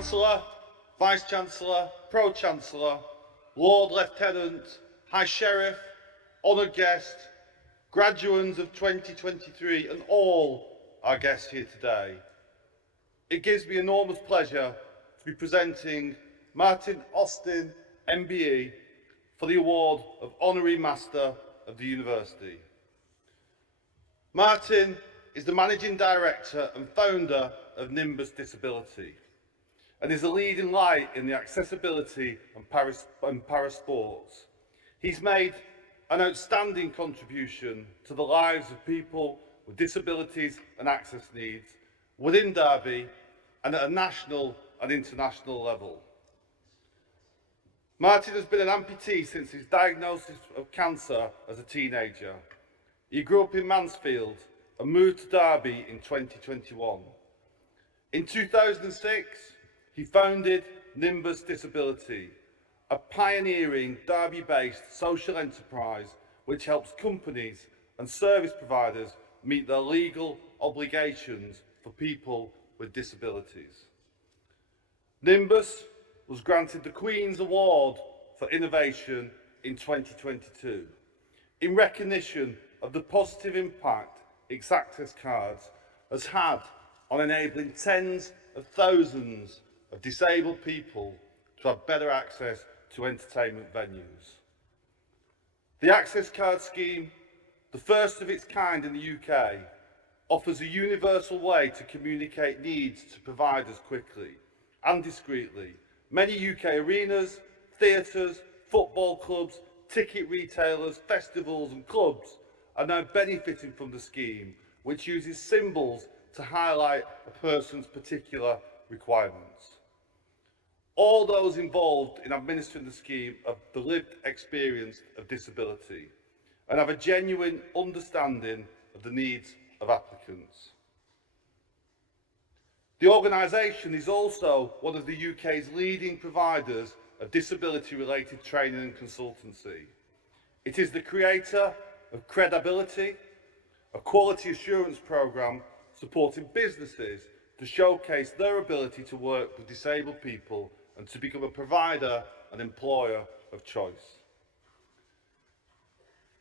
Chancellor, Vice-Chancellor, Pro-Chancellor, Lord Lieutenant, High Sheriff, honoured guest, graduates of 2023 and all our guests here today. It gives me enormous pleasure to be presenting Martin Austin, MBE, for the award of Honorary Master of the University. Martin is the Managing Director and Founder of Nimbus Disability and is a leading light in the accessibility and parasports. He's made an outstanding contribution to the lives of people with disabilities and access needs within Derby and at a national and international level. Martin has been an amputee since his diagnosis of cancer as a teenager. He grew up in Mansfield and moved to Derby in 2021. In 2006, he founded Nimbus Disability, a pioneering Derby-based social enterprise which helps companies and service providers meet their legal obligations for people with disabilities. Nimbus was granted the Queen's Award for Innovation in 2022 in recognition of the positive impact its access cards has had on enabling tens of thousands of disabled people to have better access to entertainment venues. The Access Card scheme, the first of its kind in the UK, offers a universal way to communicate needs to providers quickly and discreetly. Many UK arenas, theatres, football clubs, ticket retailers, festivals and clubs are now benefiting from the scheme, which uses symbols to highlight a person's particular requirements. All those involved in administering the scheme have the lived experience of disability and have a genuine understanding of the needs of applicants. The organisation is also one of the UK's leading providers of disability-related training and consultancy. It is the creator of Credibility, a quality assurance programme supporting businesses to showcase their ability to work with disabled people and to become a provider and employer of choice.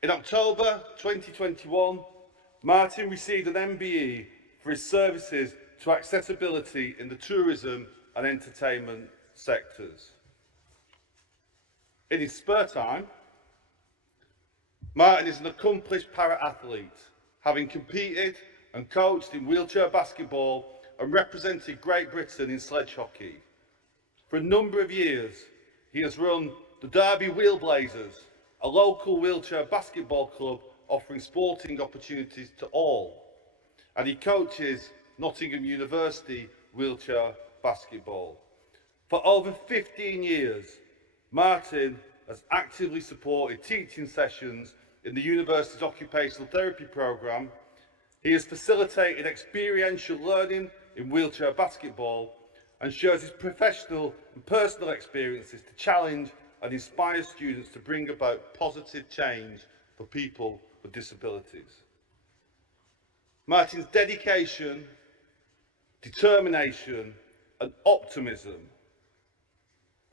In October 2021, Martin received an MBE for his services to accessibility in the tourism and entertainment sectors. In his spare time, Martin is an accomplished para-athlete, having competed and coached in wheelchair basketball and represented Great Britain in sledge hockey. For a number of years, he has run the Derby Wheelblazers, a local wheelchair basketball club offering sporting opportunities to all, and he coaches Nottingham University wheelchair basketball. For over 15 years, Martin has actively supported teaching sessions in the university's occupational therapy programme. He has facilitated experiential learning in wheelchair basketball and shares his professional and personal experiences to challenge and inspire students to bring about positive change for people with disabilities. Martin's dedication, determination and optimism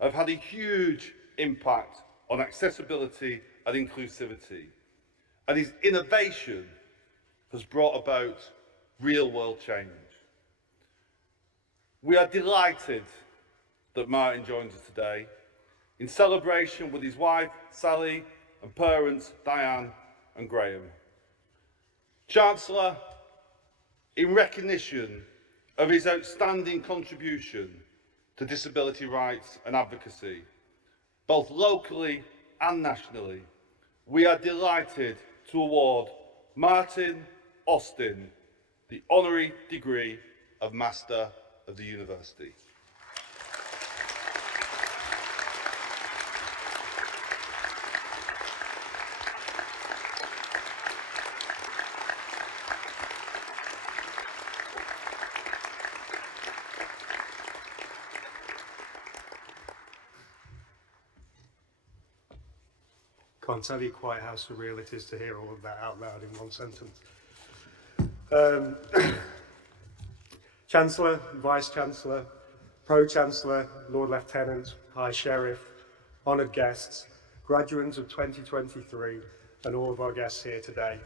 have had a huge impact on accessibility and inclusivity, and his innovation has brought about real-world change. We are delighted that Martin joins us today in celebration with his wife, Sally, and parents, Diane and Graham. Chancellor, in recognition of his outstanding contribution to disability rights and advocacy, both locally and nationally, we are delighted to award Martin Austin the honorary degree of Master of the University. Can't tell you quite how surreal it is to hear all of that out loud in one sentence. Chancellor, Vice-Chancellor, Pro-Chancellor, Lord Lieutenant, High Sheriff, honoured guests, graduates of 2023, and all of our guests here today.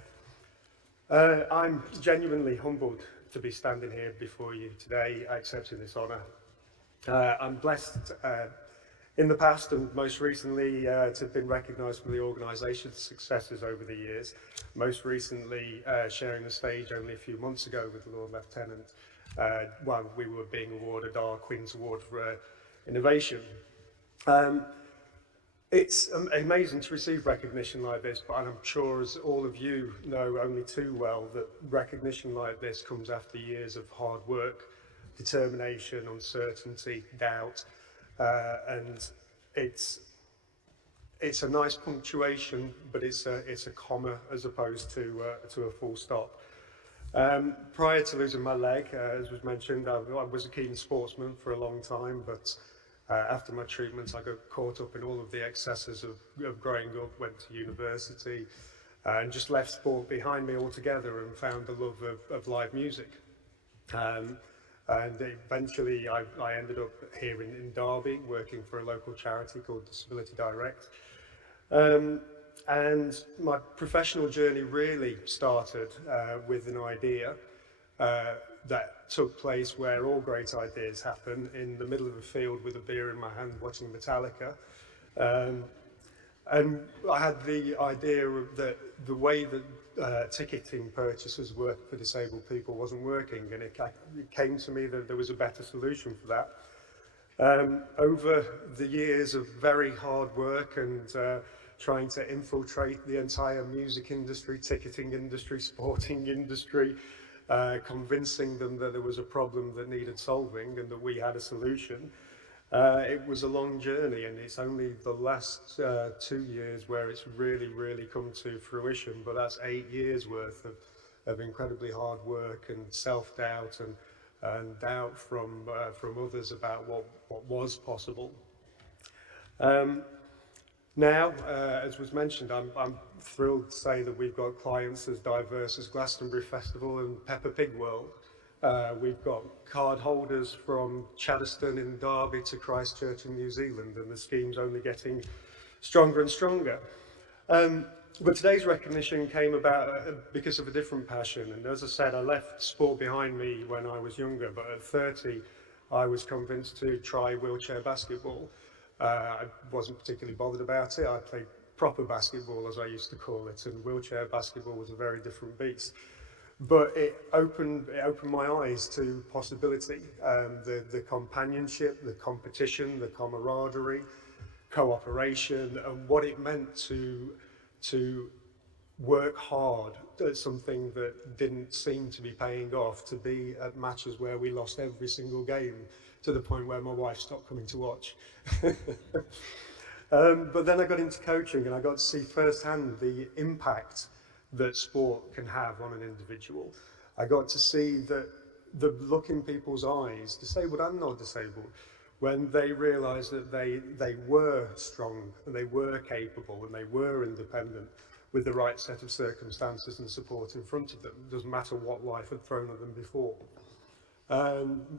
I'm genuinely humbled to be standing here before you today, accepting this honour. I'm blessed in the past and most recently to have been recognised for the organisation's successes over the years, most recently sharing the stage only a few months ago with the Lord Lieutenant while we were being awarded our Queen's Award for Innovation. It's amazing to receive recognition like this, but I'm sure, as all of you know only too well, that recognition like this comes after years of hard work, determination, uncertainty, doubt, and it's a nice punctuation, but it's a comma as opposed to a full stop. Prior to losing my leg, as was mentioned, I was a keen sportsman for a long time, but after my treatments, I got caught up in all of the excesses of growing up, went to university, and just left sport behind me altogether and found the love of live music. And eventually I ended up here in Derby, working for a local charity called Disability Direct. And my professional journey really started with an idea that took place where all great ideas happen, in the middle of a field with a beer in my hand watching Metallica. And I had the idea that the way that ticketing purchases work for disabled people wasn't working, and it came to me that there was a better solution for that. Over the years of very hard work and trying to infiltrate the entire music industry, ticketing industry, sporting industry, convincing them that there was a problem that needed solving and that we had a solution. It was a long journey, and it's only the last 2 years where it's really come to fruition, but that's 8 years worth of incredibly hard work and self-doubt and doubt from others about what was possible. Now, as was mentioned, I'm thrilled to say that we've got clients as diverse as Glastonbury Festival and Peppa Pig World. We've got card holders from Chaddeston in Derby to Christchurch in New Zealand, and the scheme's only getting stronger and stronger. But today's recognition came about because of a different passion, and as I said, I left sport behind me when I was younger, but at 30 I was convinced to try wheelchair basketball. I wasn't particularly bothered about it. I played proper basketball, as I used to call it, and wheelchair basketball was a very different beast. But it opened my eyes to possibility, the companionship, the competition, the camaraderie, cooperation, and what it meant to work hard at something that didn't seem to be paying off, to be at matches where we lost every single game, to the point where my wife stopped coming to watch. But then I got into coaching, and I got to see firsthand the impact that sport can have on an individual. I got to see the look in people's eyes, disabled and not disabled, when they realised that they were strong and they were capable and they were independent with the right set of circumstances and support in front of them. It doesn't matter what life had thrown at them before.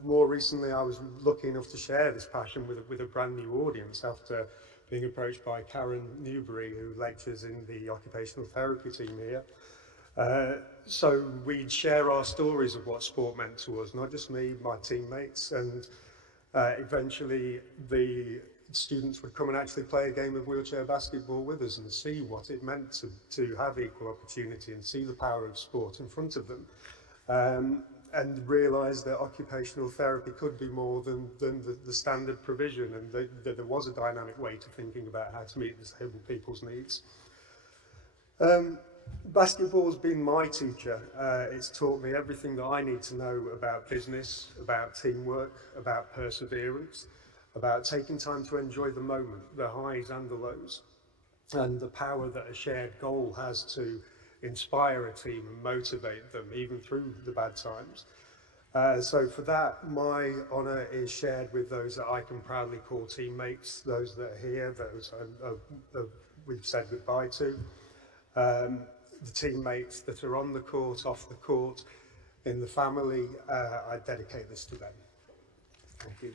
More recently, I was lucky enough to share this passion with a brand new audience after being approached by Karen Newbury, who lectures in the occupational therapy team here. So we'd share our stories of what sport meant to us, not just me, my teammates, and eventually the students would come and actually play a game of wheelchair basketball with us and see what it meant to have equal opportunity and see the power of sport in front of them. And realise that occupational therapy could be more than the standard provision, and that there was a dynamic way to thinking about how to meet disabled people's needs. Basketball's been my teacher. It's taught me everything that I need to know about business, about teamwork, about perseverance, about taking time to enjoy the moment, the highs and the lows, and the power that a shared goal has to inspire a team and motivate them even through the bad times. So for that, my honour is shared with those that I can proudly call teammates, those that are here, those we've said goodbye to, the teammates that are on the court, off the court, in the family. I dedicate this to them. Thank you.